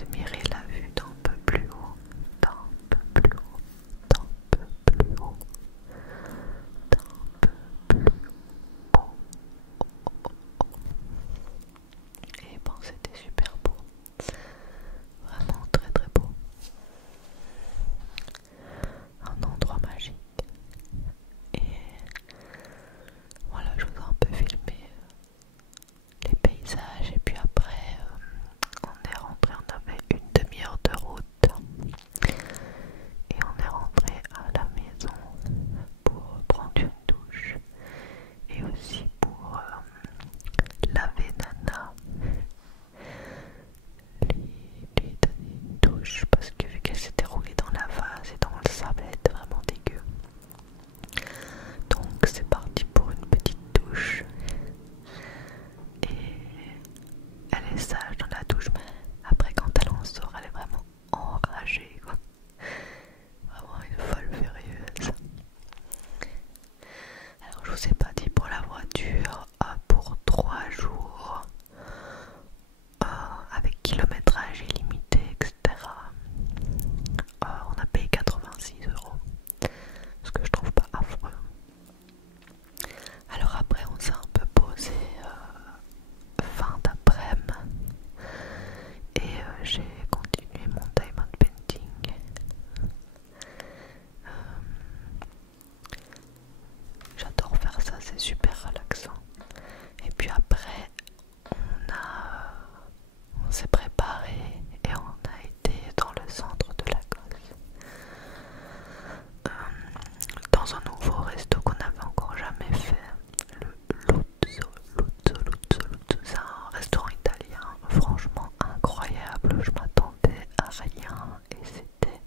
admirer la vue d'un peu plus haut, d'un peu plus haut, d'un peu plus haut, d'un peu plus haut. Et bon, c'était super beau, vraiment très très beau, un endroit magique. Et voilà, je vous ai un peu filmé les paysages et puis après on est rentré, on avait une demi-heure de route et on est rentré à la maison pour prendre une douche et aussi pour laver Nana, lui donner une douche parce que vu qu'elle s'était roulée dans la vase et dans le sable, elle était vraiment dégueu. Donc c'est parti pour une petite douche et elle est sage dans la douche, mais après quand elle en sort, elle est vraiment enragée quoi. Vraiment une folle furieuse. Alors je vous ai pas dit pour la voiture, pour 3 jours, avec kilométrage illimité, etc. On a payé 86 €, ce que je trouve pas affreux. Alors après on s'est un peu posé fin d'après-midi et j'ai continué mon diamond painting. J'adore faire ça, c'est super relaxant. Et puis après on s'est préparé et on a été dans le centre de Lagos, dans un nouveau resto qu'on n'avait encore jamais fait, le Luzzo. C'est un restaurant italien franchement incroyable, je m'attendais à rien et c'était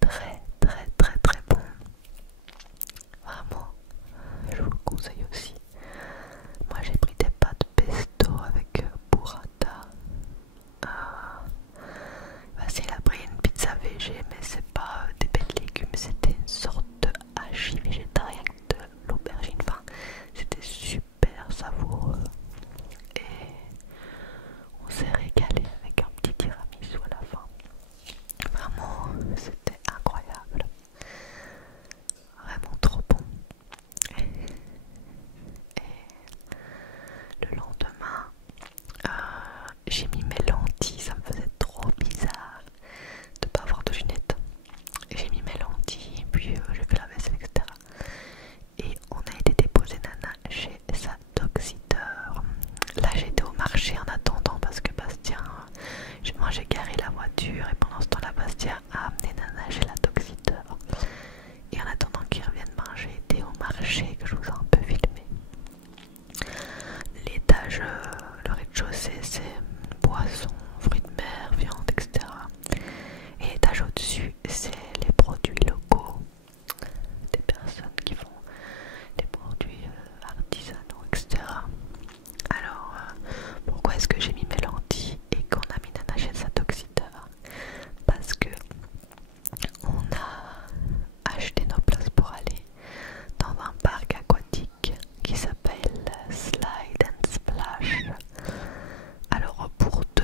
très très très très bon. Vraiment, je vous le conseille aussi. Moi j'ai pris des pâtes pesto avec burrata. Il a pris une pizza végé, mais c'est pas des bêtes de légumes, c'était une sorte de hachis végétarien avec de l'aubergine. Enfin, c'était super savoureux et on s'est régalé avec un petit tiramisu à la fin. Vraiment, c'était incroyable, vraiment trop bon. Et le lendemain, j'ai mis mes lentilles, ça me faisait trop bizarre de pas avoir de lunettes. J'ai mis mes lentilles, puis j'ai fait la vaisselle, etc. Et on a été déposer Nana chez sa toxiteur. Là j'étais au marché en attendant parce que Bastien, moi j'ai garé la voiture et pendant ce temps là Bastien a amené Nana chez la toxiteur. Et en attendant qu'il revienne manger, j'étais au marché que je vous ai un peu filmé. L'étage, le rez-de-chaussée c'est poissons, fruits de mer, viande, etc. Et l'étage au-dessus c'est les produits locaux des personnes qui font des produits artisanaux, etc. Alors pourquoi est-ce que j'ai mis mes lentilles et qu'on a mis Nana chez sa toxiteur? Parce que on a acheté nos places pour aller dans un parc aquatique qui s'appelle Slide and Splash. Alors pour 2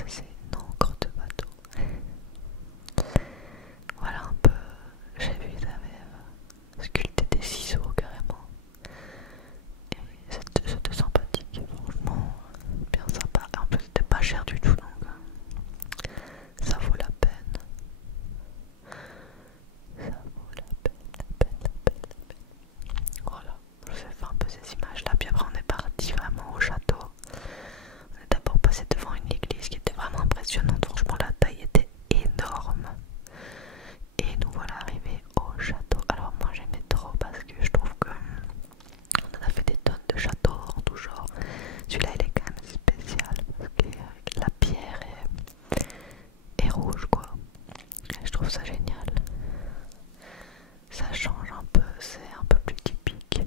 Ça c'est une encre de bateau. Voilà un peu, j'ai vu ils avaient sculpté des ciseaux carrément. Et c'était sympathique, franchement bien sympa. En plus c'était pas cher du tout donc ça vaut la peine. Ça vaut la peine. Voilà, je vous ai fait un peu ces images là, puis après on est parti vraiment au château. On est d'abord passé devant une église qui était vraiment impressionnante, franchement la taille était énorme. Et nous voilà arrivés au château. Alors moi j'aimais trop parce que je trouve que on en a fait des tonnes de châteaux en tout genre. Celui-là il est quand même spécial parce que la pierre est rouge quoi. Et je trouve ça génial. Ça change un peu, c'est un peu plus typique.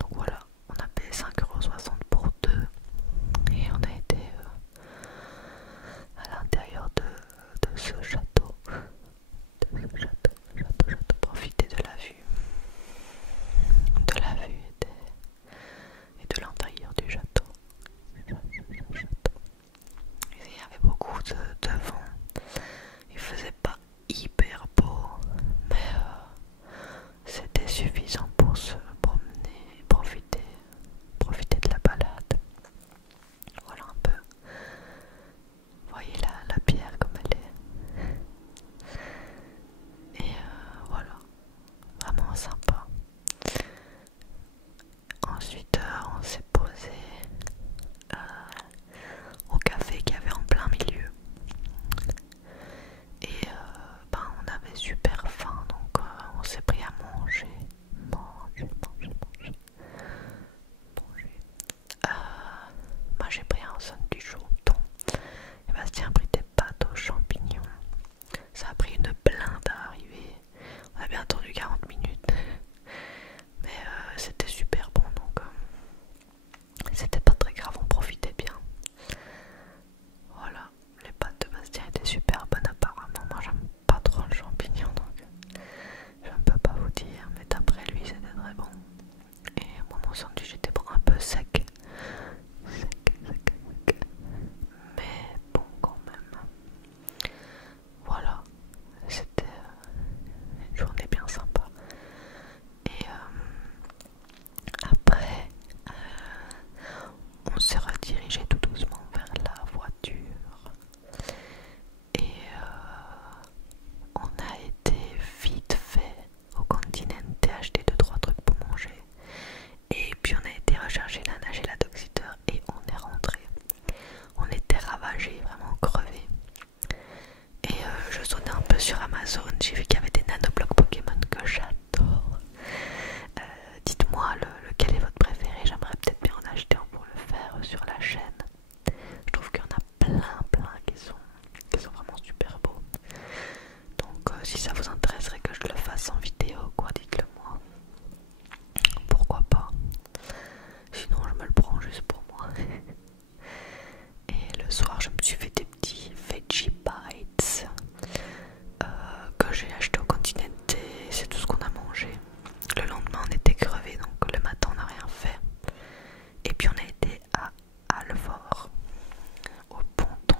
Donc voilà, on a payé 5,60 € pour deux. Et on a été à l'intérieur de ce château. Profiter de la vue. Et de l'intérieur du château. Il y avait beaucoup de vent. Il faisait pas hyper beau, mais c'était suffisant pour se promener, profiter de la balade. Voilà un peu. Vous voyez la pierre comme elle est. Et voilà, vraiment sympa. Ensuite, on s'est posé au café qu'il y avait en plein milieu. Et on avait super faim, donc on s'est pris à manger. Moi j'ai pris un sandwich au thon. Et Bastien a pris des pâtes aux champignons. Ça a pris une blinde à arriver. On a bien attendu 40 minutes. Mais c'était super bon donc c'était pas très grave, on profitait bien. Voilà, les pâtes de Bastien étaient super bonnes apparemment. Moi j'aime pas trop le champignon donc je ne peux pas vous dire, mais d'après lui c'était très bon. Et moi mon sandwich était bon, un peu sec. Mais bon quand même. Voilà, c'était une journée bien sympa. Et après, on s'est redirigé tout doucement vers la voiture. Et on a été vite fait au Continente acheter 2-3 trucs pour manger. Et puis on a été recharger la nage et la doxiteur et on est rentré. On était ravagés, vraiment crevés. Et je sautais un peu sur Amazon, j'ai vu qu'il y avait des nanoblocs Pokémon que j'adore. Dites-moi lequel est votre préféré, j'aimerais peut-être bien en acheter un pour le faire sur la chaîne. Je trouve qu'il y en a plein qui sont vraiment super beaux. Donc si ça vous intéresserait que je le fasse en vidéo, quoi, dites-le moi. Pourquoi pas. Sinon je me le prends juste pour moi. Et le soir je me suis fait des petits veggie bites que j'ai acheté au Continente et c'est tout ce qu'on a mangé. Le lendemain on était crevés donc le matin on n'a rien fait. Et puis on a été à Alvord, au ponton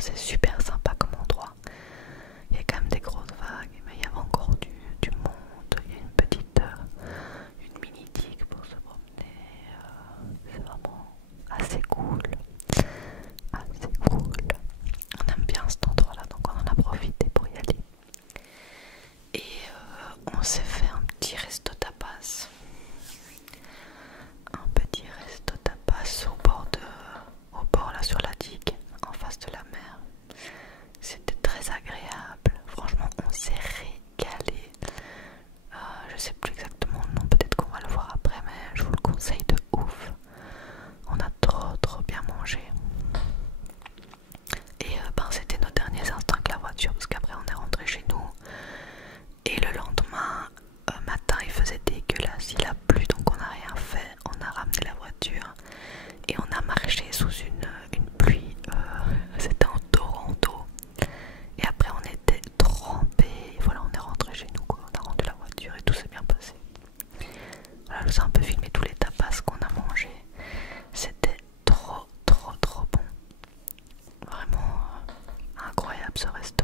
c'est super sympa comme endroit. Il y a quand même des grosses vagues, mais il y avait encore du monde. Il y a une petite, une mini digue pour se promener. C'est vraiment assez cool. Assez cool. On aime bien cet endroit-là, donc on en a profité pour y aller. Et on s'est fait un petit resto tapas. Un petit resto tapas au bord là sur la digue, en face de la mer. C'était très agréable. Franchement, on s'est régalé. Je sais plus exactement le nom, peut-être qu'on va le voir après, mais je vous le conseille de ouf. On a trop bien mangé. Et c'était nos derniers instants avec la voiture, parce qu'après on est rentré chez nous. Et le lendemain matin, il faisait dégueulasse, il a plu, donc on n'a rien fait. On a ramené la voiture et on a marché sous une pluie. C'était en Toronto. Et après on était trempés. Voilà, on est rentré chez nous, quoi. On a rendu la voiture et tout s'est bien passé. Voilà, je vous ai un peu filmé tous les tapas qu'on a mangé. C'était trop bon. Vraiment incroyable ce resto.